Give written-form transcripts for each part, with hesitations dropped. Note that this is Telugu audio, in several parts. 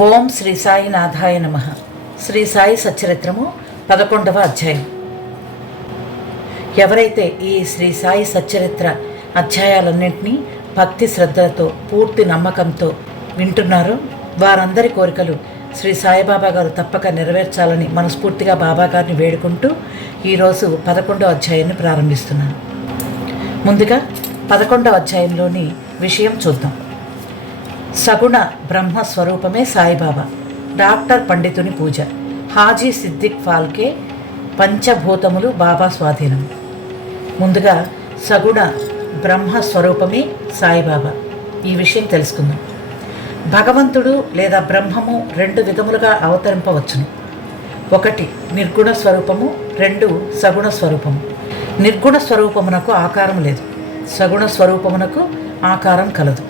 ఓం శ్రీ సాయినాథాయ నమః. శ్రీ సాయి సచ్చరిత్రము 11వ అధ్యాయం. ఎవరైతే ఈ శ్రీ సాయి సచ్చరిత్ర అధ్యాయాలన్నింటినీ భక్తి శ్రద్ధలతో పూర్తి నమ్మకంతో వింటున్నారో వారందరి కోరికలు శ్రీ సాయిబాబా గారు తప్పక నెరవేర్చాలని మనస్ఫూర్తిగా బాబా గారిని వేడుకుంటూ ఈరోజు 11వ అధ్యాయాన్ని ప్రారంభిస్తున్నాను. ముందుగా 11వ అధ్యాయంలోని విషయం చూద్దాం. సగుణ బ్రహ్మస్వరూపమే సాయిబాబా. డాక్టర్ పండితుని పూజ. హాజీ సిద్దిక్ ఫాల్కే. పంచభూతములు బాబా స్వాధీనం. ముందుగా సగుణ బ్రహ్మస్వరూపమే సాయిబాబా. ఈ విషయం తెలుసుకుందాం. భగవంతుడు లేదా బ్రహ్మము రెండు విధములుగా అవతరింపవచ్చును. ఒకటి నిర్గుణ స్వరూపము, రెండు సగుణ స్వరూపము. నిర్గుణ స్వరూపమునకు ఆకారం లేదు, సగుణ స్వరూపమునకు ఆకారం కలదు.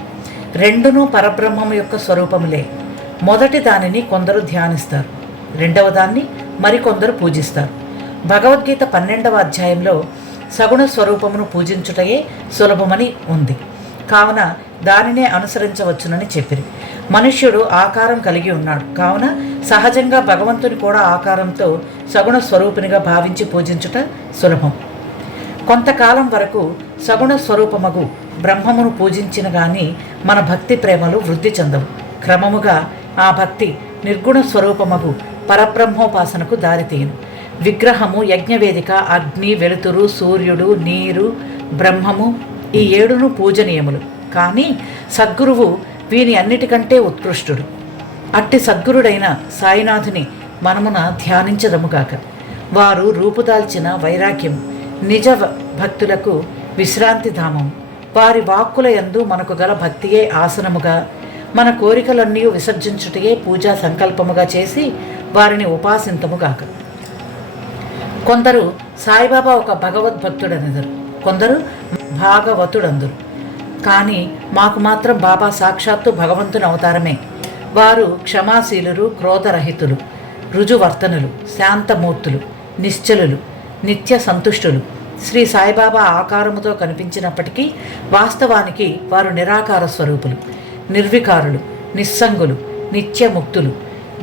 రెండును పరబ్రహ్మము యొక్క స్వరూపములే. మొదటి దానిని కొందరు ధ్యానిస్తారు, రెండవ దాన్ని మరికొందరు పూజిస్తారు. భగవద్గీత 12వ అధ్యాయంలో సగుణ స్వరూపమును పూజించుటయే సులభమని ఉంది, కావున దానినే అనుసరించవచ్చునని చెప్పిరి. మనుష్యుడు ఆకారం కలిగి ఉన్నాడు కావున సహజంగా భగవంతుని కూడా ఆకారంతో సగుణ స్వరూపినిగా భావించి పూజించుట సులభం. కొంతకాలం వరకు సగుణ స్వరూపమగు బ్రహ్మమును పూజించిన గాని మన భక్తి ప్రేమలు వృద్ధి చెందవు. క్రమముగా ఆ భక్తి నిర్గుణ స్వరూపమగు పరబ్రహ్మోపాసనకు దారితీయును. విగ్రహము, యజ్ఞవేదిక, అగ్ని, వెలుతురు, సూర్యుడు, నీరు, బ్రహ్మము ఈ ఏడును పూజనీయములు. కానీ సద్గురువు వీని అన్నిటికంటే ఉత్కృష్టుడు. అట్టి సద్గురుడైన సాయినాథుని మనమున ధ్యానించదముగాక. వారు రూపుదాల్చిన వైరాగ్యము, నిజ భక్తులకు విశ్రాంతి ధామము. వారి వాక్కుల యందు మనకు గల భక్తియే ఆసనముగా, మన కోరికలన్నీ విసర్జించుటయే పూజా సంకల్పముగా చేసి వారిని ఉపాసింతముగాక. కొందరు సాయిబాబా ఒక భగవద్భక్తుడనెదరు, కొందరు భాగవతుడందురు. కానీ మాకు మాత్రం బాబా సాక్షాత్తు భగవంతుని అవతారమే. వారు క్షమాశీలురు, క్రోధరహితులు, రుజువర్తనులు, శాంతమూర్తులు, నిశ్చలులు, నిత్య సంతుష్టులు. శ్రీ సాయిబాబా ఆకారముతో కనిపించినప్పటికీ వాస్తవానికి వారు నిరాకార స్వరూపులు, నిర్వికారులు, నిస్సంగులు, నిత్యముక్తులు.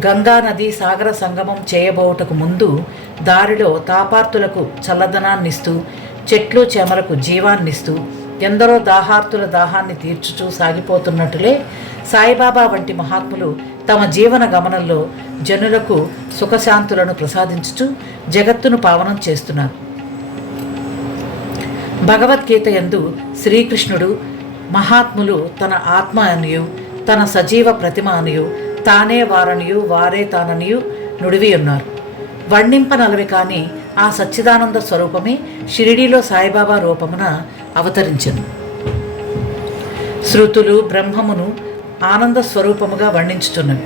గంగానది సాగర సంగమం చేయబోటకు ముందు దారిలో తాపార్తులకు చల్లదనాన్నిస్తూ, చెట్లు చేమలకు జీవాన్నిస్తూ, ఎందరో దాహార్తుల దాహాన్ని తీర్చుచూ సాగిపోతున్నట్టులే సాయిబాబా వంటి మహాత్ములు తమ జీవన గమనంలో జనులకు సుఖశాంతులను ప్రసాదించుచు జగత్తును పావనం చేస్తున్నారు. భగవద్గీత యందు శ్రీకృష్ణుడు మహాత్ములు తన ఆత్మ అనియు, తన సజీవ ప్రతిమ అనియు, తానే వారనియు, వారే తాననియు నుడివి ఉన్నారు. వర్ణింపనలవి కానీ ఆ సచ్చిదానంద స్వరూపమే షిరిడీలో సాయిబాబా రూపమున అవతరించెను. శృతులు బ్రహ్మమును ఆనంద స్వరూపముగా వర్ణించుచున్నవి.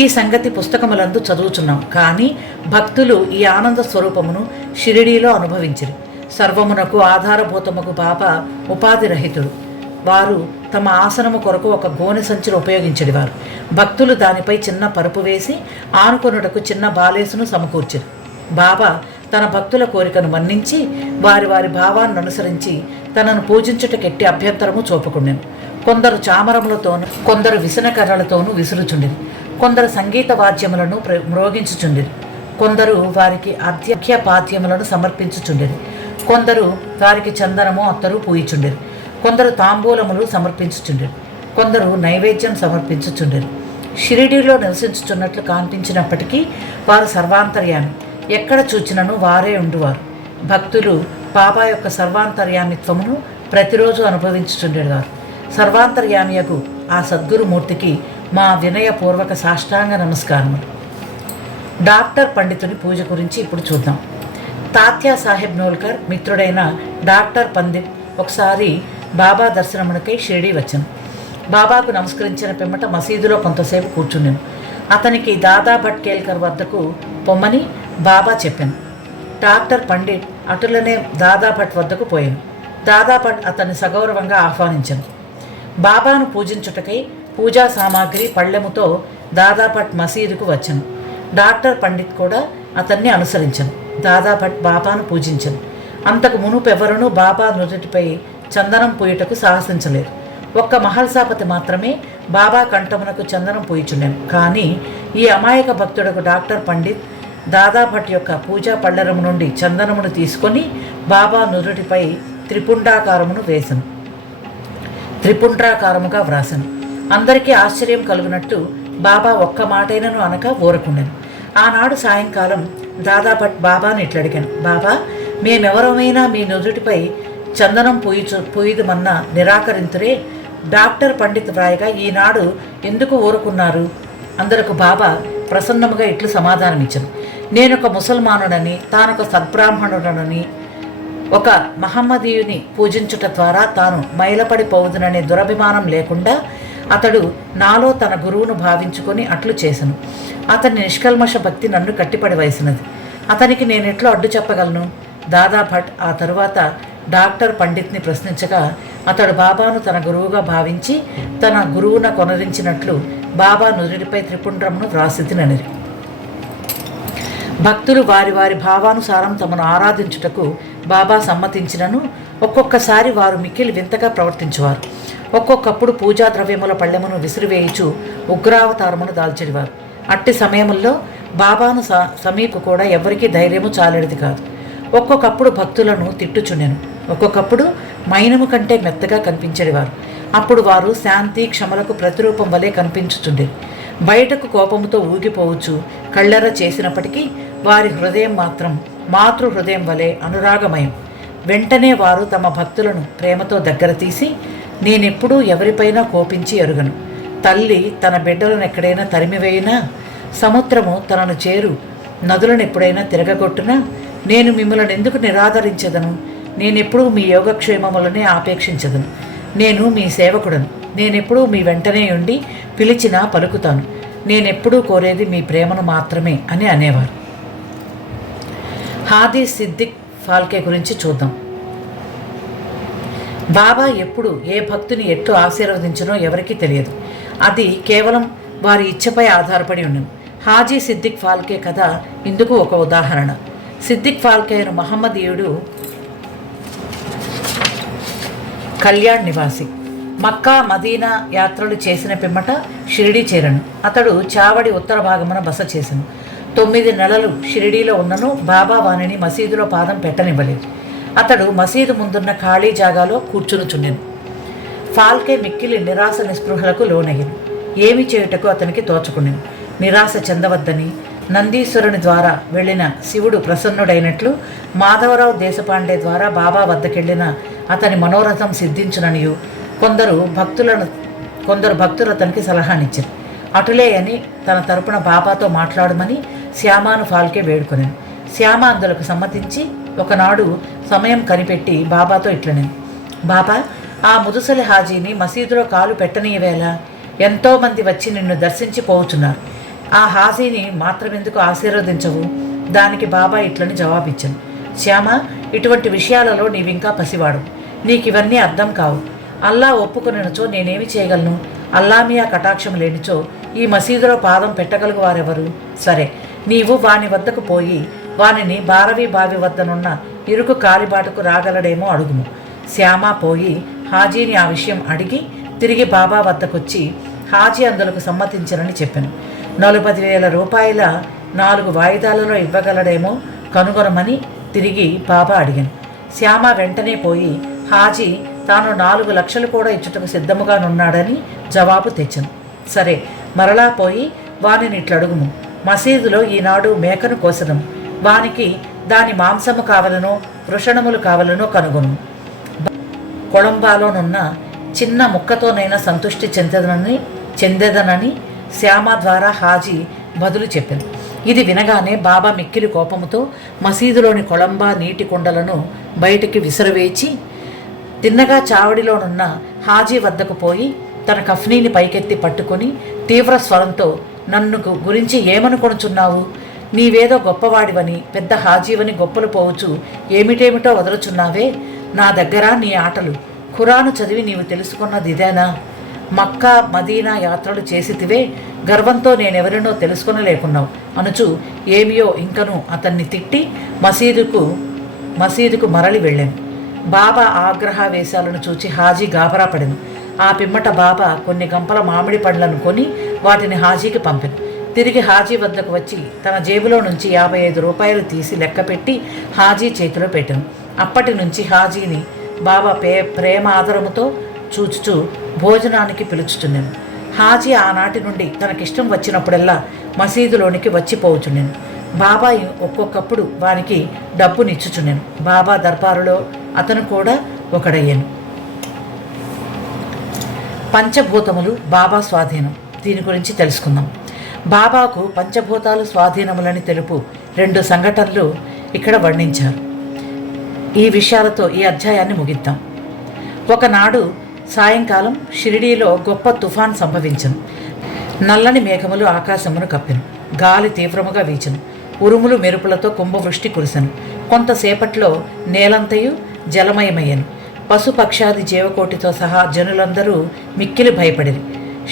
ఈ సంగతి పుస్తకములందు చదువుచున్నాం. కానీ భక్తులు ఈ ఆనంద స్వరూపమును షిరిడీలో అనుభవించిరి. సర్వమునకు ఆధారభూతముకు బాబా ఉపాధి రహితుడు. వారు తమ ఆసనము కొరకు ఒక గోనె సంచిని ఉపయోగించేవారు. భక్తులు దానిపై చిన్న పరుపు వేసి ఆనుకొనుటకు చిన్న బాలేసును సమకూర్చిరి. బాబా తన భక్తుల కోరికను మన్నించి వారి వారి భావాన్ని అనుసరించి తనను పూజించుటకెట్టి అభ్యంతరము చూపకుండెను. కొందరు చామరములతోనూ, కొందరు విసనకర్రలతోనూ విసురుచుండిరి. కొందరు సంగీత వాద్యములను మ్రోగించుచుండిరి. కొందరు వారికి అర్ఘ్య పాద్యములను సమర్పించుచుండిరి. కొందరు వారికి చందనము, అత్తరు పూయిచుండిరి. కొందరు తాంబూలములు సమర్పించుచుండిరి. కొందరు నైవేద్యం సమర్పించుచుండిరి. షిరిడీలో నివసించుచున్నట్లు కనిపించినప్పటికీ వారు సర్వాంతర్యామి. ఎక్కడ చూచినను వారే ఉండువారు. భక్తులు బాబా యొక్క సర్వాంతర్యామిత్వమును ప్రతిరోజు అనుభవించుచుండేవారు. సర్వాంతర్యామియకు ఆ సద్గురుమూర్తికి మా వినయపూర్వక సాష్టాంగ నమస్కారములు. డాక్టర్ పండితుని పూజ గురించి ఇప్పుడు చూద్దాం. తాత్యా సాహెబ్ నోల్కర్ మిత్రుడైన డాక్టర్ పండిత్ ఒకసారి బాబా దర్శనమునకై షిరిడీ వచ్చాను. బాబాకు నమస్కరించిన పిమ్మట మసీదులో కొంతసేపు కూర్చున్నాను. అతనికి దాదా భట్ కేల్కర్ వద్దకు పొమ్మని బాబా చెప్పాను. డాక్టర్ పండిట్ అటులనే దాదా భట్ వద్దకు పోయాను. దాదా భట్ అతన్ని సగౌరవంగా ఆహ్వానించాను. బాబాను పూజించుటకై పూజా సామాగ్రి పళ్ళెముతో దాదా భట్ మసీదుకు వచ్చాను. డాక్టర్ పండిత్ కూడా అతన్ని అనుసరించాను. దాదా భట్ బాబాను పూజించాను. అంతకు మునుపెవరునూ బాబా నుదుటిపై చందనం పూయుటకు సాహసించలేదు. ఒక్క మహల్సాపతి మాత్రమే బాబా కంఠమునకు చందనం పూయిచుండెను. కానీ ఈ అమాయక భక్తుడకు డాక్టర్ పండిత్ దాదాభట్ యొక్క పూజా పళ్ళరము నుండి చందనమును తీసుకొని బాబా నుదుటిపై త్రిపుండాకారమును వేసెను. త్రిపుండ్రాకారముగా వ్రాసెను. అందరికీ ఆశ్చర్యం కలుగునట్టు బాబా ఒక్క మాటైనను అనక ఊరకుండెను. ఆనాడు సాయంకాలం దాదాభట్ బాబాను ఇట్లడిగాను, బాబా, మేమెవరమైనా మీ నుదుటిపై చందనం పూయిదుమన్నా నిరాకరింతురే. డాక్టర్ పండిత్ వ్రాయగా ఈనాడు ఎందుకు ఊరుకున్నారు? అందరకు బాబా ప్రసన్నముగా ఇట్లు సమాధానమిచ్చాను, నేనొక ముసల్మానుడని, తానొక సద్బ్రాహ్మణుడనని, ఒక మహమ్మదీయుని పూజించుట ద్వారా తాను మైలపడిపోవుదుననే దురభిమానం లేకుండా అతడు నాలో తన గురువును భావించుకొని అట్లు చేసెను. అతని నిష్కల్మష భక్తి నన్ను కట్టిపడి వేసినది. అతనికి నేనెట్లో అడ్డు చెప్పగలను? దాదాభట్ ఆ తరువాత డాక్టర్ పండిత్ని ప్రశ్నించగా అతడు బాబాను తన గురువుగా భావించి తన గురువున కొనరించినట్లు బాబా నుదుటిపై త్రిపుండ్రమును వ్రాసితిననిరి. భక్తులు వారి వారి భావానుసారం తమను ఆరాధించుటకు బాబా సమ్మతించినను ఒక్కొక్కసారి వారు మిక్కిలి వింతగా ప్రవర్తించువారు. ఒక్కొక్కప్పుడు పూజా ద్రవ్యముల పళ్ళెమును విసిరివేయుచు ఉగ్రావతారమును దాల్చెడివారు. అట్టి సమయముల్లో బాబాను సమీపు కూడా ఎవరికీ ధైర్యము చాలెడిది కాదు. ఒక్కొక్కప్పుడు భక్తులను తిట్టుచుండెను. ఒక్కొక్కప్పుడు మైనము కంటే మెత్తగా కనిపించేవారు. అప్పుడు వారు శాంతి క్షమలకు ప్రతిరూపం వలె కనిపించుచుండేది. బయటకు కోపముతో ఊగిపోవచ్చు కళ్ళెర చేసినప్పటికీ వారి హృదయం మాత్రం మాతృ హృదయం వలె అనురాగమయం. వెంటనే వారు తమ భక్తులను ప్రేమతో దగ్గర తీసి, నేనెప్పుడూ ఎవరిపైనా కోపించి ఎరుగను. తల్లి తన బిడ్డలను ఎక్కడైనా తరిమివేయినా, సముద్రము తనను చేరు నదులను ఎప్పుడైనా తిరగగొట్టునా, నేను మిమ్మల్ని ఎందుకు నిరాదరించదను? నేనెప్పుడూ మీ యోగక్షేమములనే ఆపేక్షించదను. నేను మీ సేవకుడను. నేనెప్పుడూ మీ వెంటనే ఉండి పిలిచినా పలుకుతాను. నేనెప్పుడూ కోరేది మీ ప్రేమను మాత్రమే అని అనేవారు. హాజీ సిద్దిక్ ఫాల్కే గురించి చూద్దాం. బాబా ఎప్పుడు ఏ భక్తుని ఎట్లు ఆశీర్వదించనో ఎవరికీ తెలియదు. అది కేవలం వారి ఇచ్చపై ఆధారపడి ఉండను. హాజీ సిద్దిక్ ఫాల్కే కథ ఇందుకు ఒక ఉదాహరణ. సిద్దిక్ ఫాల్కేను మహమ్మదీయుడు, కళ్యాణ్ నివాసి. మక్కా మదీనా యాత్రలు చేసిన పిమ్మట షిరిడీ చేరను. అతడు చావడి ఉత్తర భాగమున బస చేసెను. 9 నెలలు షిరిడీలో ఉన్నను బాబా వానిని మసీదులో పాదం పెట్టనివ్వలేదు. అతడు మసీదు ముందున్న ఖాళీ జాగాలో కూర్చునుచుండెను. ఫాల్కే మిక్కిలి నిరాశ నిస్పృహలకు లోనయ్యను. ఏమి చేయుటకు అతనికి తోచుకునేను. నిరాశ చెందవద్దని, నందీశ్వరుని ద్వారా వెళ్ళిన శివుడు ప్రసన్నుడైనట్లు మాధవరావు దేశపాండే ద్వారా బాబా వద్దకెళ్ళిన అతని మనోరథం సిద్ధించుననియు కొందరు భక్తులు అతనికి సలహానిచ్చారు. అటులే అని తన తరపున బాబాతో మాట్లాడమని శ్యామాను ఫాల్కే వేడుకొనేను. శ్యామ అందులకు సమ్మతించి ఒకనాడు సమయం కనిపెట్టి బాబాతో ఇట్లనేను, బాబా, ఆ ముదుసలి హాజీని మసీదులో కాలు పెట్టనీయవేళ ఎంతోమంది వచ్చి నిన్ను దర్శించి పోవుచున్నారు. ఆ హాజీని మాత్రమెందుకు ఆశీర్వదించవు? దానికి బాబా ఇట్లని జవాబిచ్చాను, శ్యామ, ఇటువంటి విషయాలలో నీవింకా పసివాడు. నీకివన్నీ అర్థం కావు. అల్లా ఒప్పుకొనినచో నేనేమి చేయగలను? అల్లామియా కటాక్షం లేనిచో ఈ మసీదులో పాదం పెట్టగలుగు వారెవరు? సరే, నీవు వాని వద్దకు పోయి వానిని బారవీ బావి వద్దనున్న ఇరుకు కాలిబాటుకు రాగలడేమో అడుగుము. శ్యామ పోయి హాజీని ఆ విషయం అడిగి తిరిగి బాబా వద్దకొచ్చి హాజీ అందులకు సమ్మతించనని చెప్పాను. 40,000 రూపాయల 4 వాయిదాలలో ఇవ్వగలడేమో కనుగొనమని తిరిగి బాబా అడిగాను. శ్యామ వెంటనే పోయి హాజీ తాను 4 లక్షలు కూడా ఇచ్చుటకు సిద్ధముగానున్నాడని జవాబు తెచ్చాను. సరే, మరలా పోయి వానిని ఇట్లడుగుము, మసీదులో ఈనాడు మేకను కోసదము. వానికి దాని మాంసము కావలనో వృషణములు కావలనో కనుగొను. కొలంబాలోనున్న చిన్న ముక్కతోనైనా సంతృష్టి చెందెదనని శ్యామ ద్వారా హాజీ బదులు చెప్పాను. ఇది వినగానే బాబా మిక్కిలి కోపముతో మసీదులోని కొలంబా నీటి కుండలను బయటికి విసిరవేచి తిన్నగా చావడిలోనున్న హాజీ వద్దకు పోయి తన కఫ్నీని పైకెత్తి పట్టుకొని తీవ్ర స్వరంతో, నన్ను గురించి ఏమనుకొనుచున్నావు? నీవేదో గొప్పవాడివని, పెద్ద హాజీవని గొప్పలు పోవచ్చు ఏమిటేమిటో వదలుచున్నావే. నా దగ్గర నీ ఆటలు. ఖురాను చదివి నీవు తెలుసుకున్నది ఇదేనా? మక్కా మదీనా యాత్రలు చేసితివే, గర్వంతో నేనెవరినో తెలుసుకొనలేకున్నావు అనుచు ఏమియో ఇంకను అతన్ని తిట్టి మసీదుకు మరలి వెళ్ళాను. బాబా ఆగ్రహావేశాలను చూచి హాజీ గాబరా పడెను. ఆ పిమ్మట బాబా కొన్ని గంపల మామిడి పండ్లను కొని వాటిని హాజీకి పంపెను. తిరిగి హాజీ వద్దకు వచ్చి తన జేబులో నుంచి 55 రూపాయలు తీసి లెక్కపెట్టి హాజీ చేతిలో పెట్టాను. అప్పటి నుంచి హాజీని బాబా ప్రేమ ఆదరముతో చూచుచూ భోజనానికి పిలుచుచున్నాను. హాజీ ఆనాటి నుండి తనకిష్టం వచ్చినప్పుడల్లా మసీదులోనికి వచ్చిపోవచ్చున్నాను. బాబా ఒక్కొక్కప్పుడు వానికి డబ్బునిచ్చుచున్నాను. బాబా దర్బారులో అతను కూడా ఒకడయ్యాను. పంచభూతములు బాబా స్వాధీనం. దీని గురించి తెలుసుకుందాం. బాబాకు పంచభూతాలు స్వాధీనములని తెలుపు 2 సంఘటనలు ఇక్కడ వర్ణించారు. ఈ విషయాలతో ఈ అధ్యాయాన్ని ముగిద్దాం. ఒకనాడు సాయంకాలం షిరిడీలో గొప్ప తుఫాన్ సంభవించను. నల్లని మేఘములు ఆకాశమును కప్పెను. గాలి తీవ్రముగా వీచెను. ఉరుములు మెరుపులతో కుంభవృష్టి కురిసెను. కొంతసేపట్లో నేలంతయు జలమయమయ్యను. పశుపక్షాది జీవకోటితో సహా జనులందరూ మిక్కిలి భయపడిరి.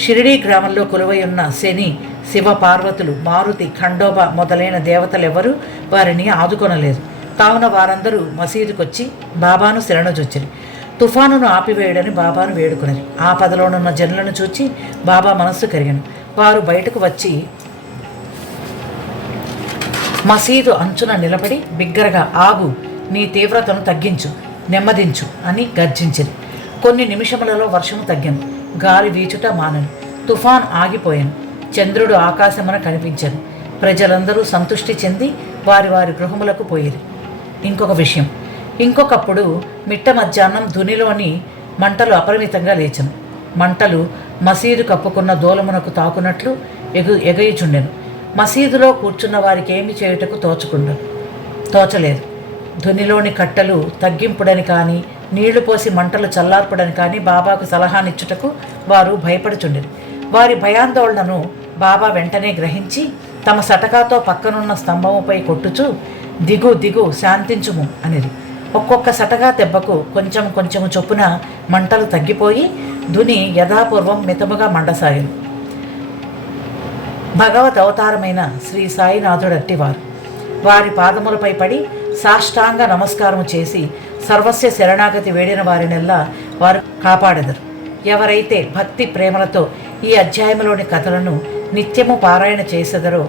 షిరిడీ గ్రామంలో కొలువై ఉన్న శని, శివ, పార్వతులు, మారుతి, ఖండోబా మొదలైన దేవతలెవరూ వారిని ఆదుకొనలేదు. కావున వారందరూ మసీదుకొచ్చి బాబాను శరణుజొచ్చిరి. తుఫానును ఆపివేయడని బాబాను వేడుకునరి. ఆపదలోనున్న జనులను చూచి బాబా మనస్సు కరిగను. వారు బయటకు వచ్చి మసీదు అంచున నిలబడి బిగ్గరగా, ఆగు, నీ తీవ్రతను తగ్గించు, నెమ్మదించు అని గర్జించింది. కొన్ని నిమిషములలో వర్షము తగ్గాను. గాలి వీచుట మానను. తుఫాన్ ఆగిపోయాను. చంద్రుడు ఆకాశమున కనిపించాను. ప్రజలందరూ సంతృష్టి చెంది వారి వారి గృహములకు పోయిరి. ఇంకొక విషయం, ఇంకొకప్పుడు మిట్ట మధ్యాహ్నం ధునిలోని మంటలు అపరిమితంగా లేచను. మంటలు మసీదు కప్పుకున్న దూలమునకు తాకునట్లు ఎగయుచుండెను. మసీదులో కూర్చున్న వారికి ఏమి చేయుటకు తోచలేదు. ధునిలోని కట్టెలు తగ్గింపుడని కానీ, నీళ్లు పోసి మంటలు చల్లార్పుడని కానీ బాబాకు సలహానిచ్చుటకు వారు భయపడుచుండెరు. వారి భయాందోళనను బాబా వెంటనే గ్రహించి తమ సటకాతో పక్కనున్న స్తంభముపై కొట్టుచు, దిగు దిగు, శాంతించుము అనిరి. ఒక్కొక్క సటకా దెబ్బకు కొంచెం కొంచెము చొప్పున మంటలు తగ్గిపోయి ధుని యథాపూర్వం మితముగా మండసాగిను. భగవద్ అవతారమైన శ్రీ సాయినాథుడట్టివారు. వారి పాదములపై పడి సాష్టాంగ నమస్కారము చేసి సర్వస్య శరణాగతి వేడిన వారినెల్లా వారు కాపాడెదరు. ఎవరైతే భక్తి ప్రేమలతో ఈ అధ్యాయంలోని కథలను నిత్యము పారాయణ చేసెదరో